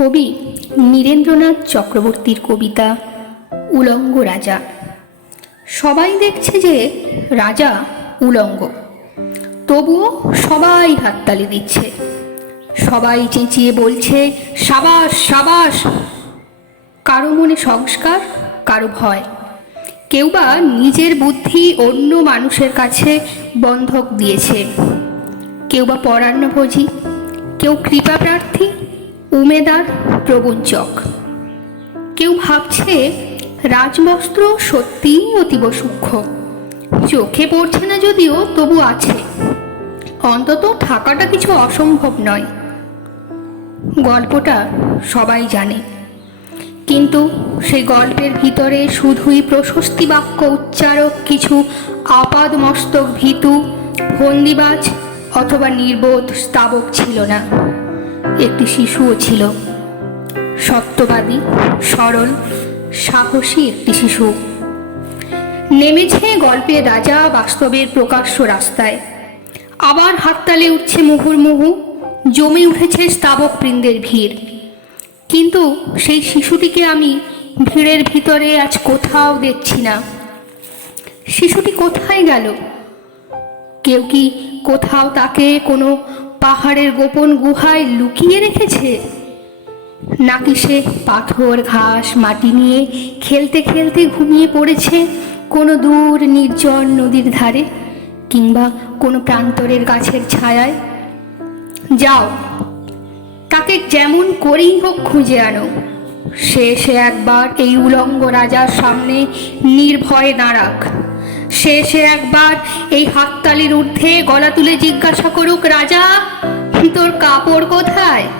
কবি নীরেন্দ্রনাথ চক্রবর্তীর কবিতা উলঙ্গ রাজা সবাই দেখছে যে রাজা উলঙ্গ তবুও সবাই হাততালি দিচ্ছে সবাই চেঁচিয়ে বলছে সাবাস সাবাস কারো মনে সংস্কার কারো ভয় কেউ বা নিজের বুদ্ধি অন্য মানুষের কাছে বন্ধক দিয়েছে কেউ বা পরান্নভোজী কেউ কৃপা প্রার্থী উমেদার প্রবঞ্চক কেউ ভাবছে রাজবস্ত্র সত্যিই অতীব সূক্ষ্ম চোখে পড়ছে না যদিও তবু আছে অন্তত থাকাটা কিছু অসম্ভব নয় গল্পটা সবাই জানে কিন্তু সেই গল্পের ভিতরে শুধুই প্রশস্তি বাক্য উচ্চারক কিছু আপাদ মস্তক ভীতু ফন্দিবাজ অথবা নির্বোধ স্তাবক ছিল না একটি শিশুও ছিল সত্যবাদী সরল সাহসী একটি শিশু নেমেছে গল্পে রাজা বাস্তবের প্রকাশ্য রাস্তায় আবার হাততালে উঠছে মুহুর্মুহু জমে উঠেছে স্তাবক বৃন্দের ভিড় কিন্তু সেই শিশুটিকে আমি ভিড়ের ভিতরে আজ কোথাও দেখছি না শিশুটি কোথায় গেল কেউ কি কোথাও তাকে কোনো পাহাড়ের গোপন গুহায় লুকিয়ে রেখেছে নাকি সে পাথর ঘাস মাটি নিয়ে খেলতে খেলতে ঘুমিয়ে পড়েছে কোনো দূর নির্জন নদীর ধারে কিংবা কোনো প্রান্তরের গাছের ছায়ায় যাও তাকে যেমন করেই হোক খুঁজে আনো সে সে একবার এই উলঙ্গ রাজার সামনে নির্ভয়ে দাঁড়াক শেষে একবার এই হাততালির ঊর্ধ্বে গলা তুলে জিজ্ঞাসা করুক রাজা তোর কাপড় কোথায়